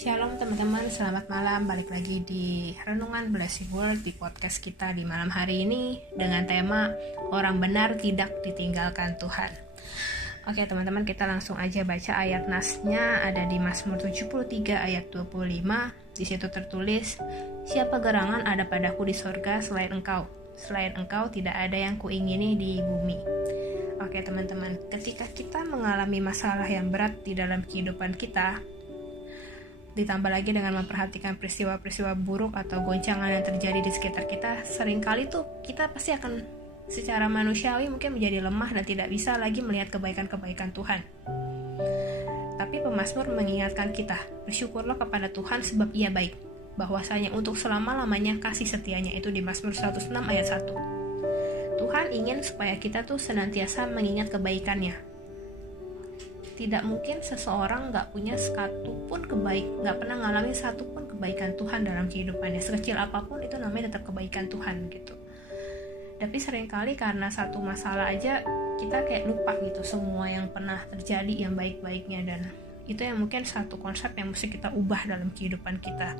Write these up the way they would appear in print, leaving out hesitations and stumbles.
Shalom teman-teman, selamat malam. Balik lagi di Renungan Blessing Word di podcast kita di malam hari ini dengan tema Orang benar tidak ditinggalkan Tuhan. Oke teman-teman, kita langsung aja baca ayat nasnya. Ada di Mazmur 73 ayat 25. Di situ tertulis, "Siapa gerangan ada padaku di sorga selain Engkau? Selain Engkau tidak ada yang kuingini di bumi." Oke teman-teman, ketika kita mengalami masalah yang berat di dalam kehidupan kita, ditambah lagi dengan memperhatikan peristiwa-peristiwa buruk atau goncangan yang terjadi di sekitar kita, seringkali tuh kita pasti akan secara manusiawi mungkin menjadi lemah dan tidak bisa lagi melihat kebaikan-kebaikan Tuhan. Tapi pemazmur mengingatkan kita, bersyukurlah kepada Tuhan sebab Ia baik, bahwasanya untuk selama-lamanya kasih setianya, itu di Mazmur 106 ayat 1. Tuhan ingin supaya kita tuh senantiasa mengingat kebaikannya. Tidak mungkin seseorang gak punya gak pernah ngalamin satu pun kebaikan Tuhan dalam kehidupannya. Sekecil apapun itu namanya tetap kebaikan Tuhan gitu. Tapi seringkali karena satu masalah aja kita kayak lupa gitu semua yang pernah terjadi yang baik-baiknya, dan itu yang mungkin satu konsep yang mesti kita ubah dalam kehidupan kita.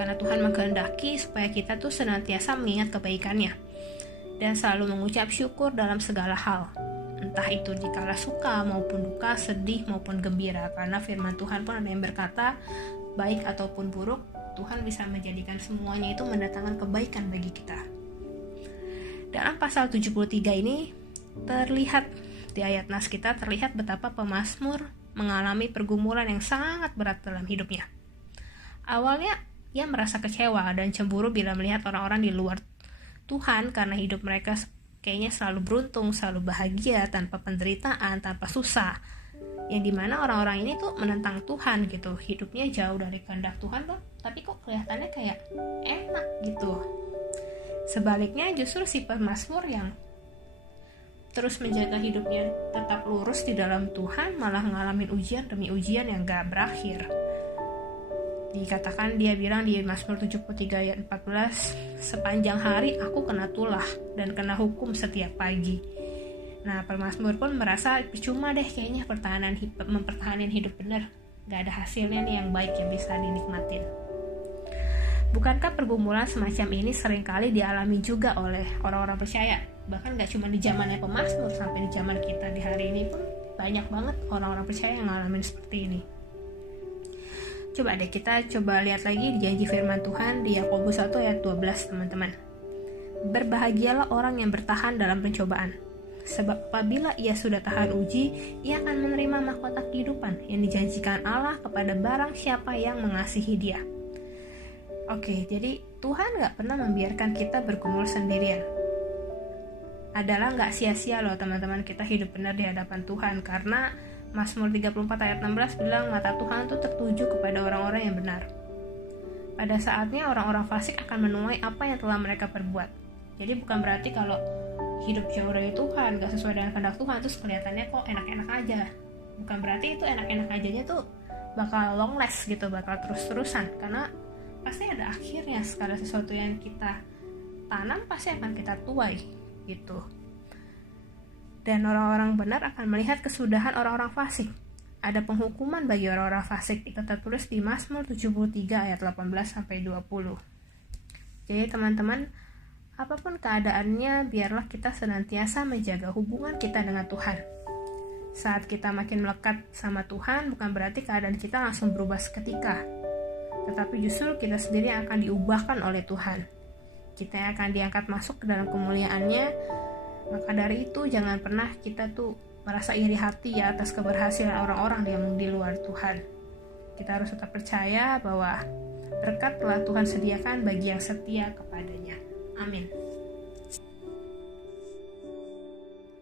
Karena Tuhan mengkehendaki supaya kita tuh senantiasa mengingat kebaikannya dan selalu mengucap syukur dalam segala hal, entah itu dikala suka maupun duka, sedih maupun gembira. Karena firman Tuhan pun ada yang berkata, baik ataupun buruk, Tuhan bisa menjadikan semuanya itu mendatangkan kebaikan bagi kita. Dalam pasal 73 ini terlihat, di ayat nas kita terlihat betapa pemazmur mengalami pergumulan yang sangat berat dalam hidupnya. Awalnya ia merasa kecewa dan cemburu bila melihat orang-orang di luar Tuhan karena hidup mereka kayaknya selalu beruntung, selalu bahagia, tanpa penderitaan, tanpa susah. Yang dimana orang-orang ini tuh menentang Tuhan gitu, hidupnya jauh dari kehendak Tuhan tuh, tapi kok kelihatannya kayak enak gitu. Sebaliknya justru si pemazmur yang terus menjaga hidupnya tetap lurus di dalam Tuhan malah ngalamin ujian demi ujian yang gak berakhir. Dikatakan, dia bilang di Mazmur 73 ayat 14, "Sepanjang hari aku kena tulah dan kena hukum setiap pagi." Nah, pemazmur pun merasa percuma deh kayaknya mempertahankan hidup benar. Gak ada hasilnya nih yang baik yang bisa dinikmatin. Bukankah pergumulan semacam ini seringkali dialami juga oleh orang-orang percaya? Bahkan gak cuma di zamannya pemazmur, sampai di zaman kita di hari ini pun banyak banget orang-orang percaya yang ngalamin seperti ini. Coba deh kita lihat lagi di janji firman Tuhan di Yakobus 1 ayat 12 teman-teman. "Berbahagialah orang yang bertahan dalam pencobaan, sebab apabila ia sudah tahan uji, ia akan menerima mahkota kehidupan yang dijanjikan Allah kepada barang siapa yang mengasihi Dia." Oke, jadi Tuhan gak pernah membiarkan kita bergumul sendirian. Adalah gak sia-sia loh teman-teman kita hidup benar di hadapan Tuhan, karena Mazmur 34 ayat 16 bilang mata Tuhan itu tertuju kepada orang-orang yang benar. Pada saatnya orang-orang fasik akan menuai apa yang telah mereka perbuat. Jadi bukan berarti kalau hidup jauh dari Tuhan, gak sesuai dengan kehendak Tuhan, terus kelihatannya kok enak-enak aja. Bukan berarti itu enak-enak ajanya tuh bakal long last gitu, bakal terus-terusan. Karena pasti ada akhirnya, segala sesuatu yang kita tanam pasti akan kita tuai gitu. Dan orang-orang benar akan melihat kesudahan orang-orang fasik. Ada penghukuman bagi orang-orang fasik. Itu tertulis di Mazmur 73 ayat 18-20. Jadi teman-teman, apapun keadaannya, biarlah kita senantiasa menjaga hubungan kita dengan Tuhan. Saat kita makin melekat sama Tuhan, bukan berarti keadaan kita langsung berubah seketika. Tetapi justru kita sendiri akan diubahkan oleh Tuhan. Kita akan diangkat masuk ke dalam kemuliaan-Nya. Maka dari itu jangan pernah kita tuh merasa iri hati ya atas keberhasilan orang-orang yang di luar Tuhan. Kita harus tetap percaya bahwa berkat telah Tuhan sediakan bagi yang setia kepadanya. Amin.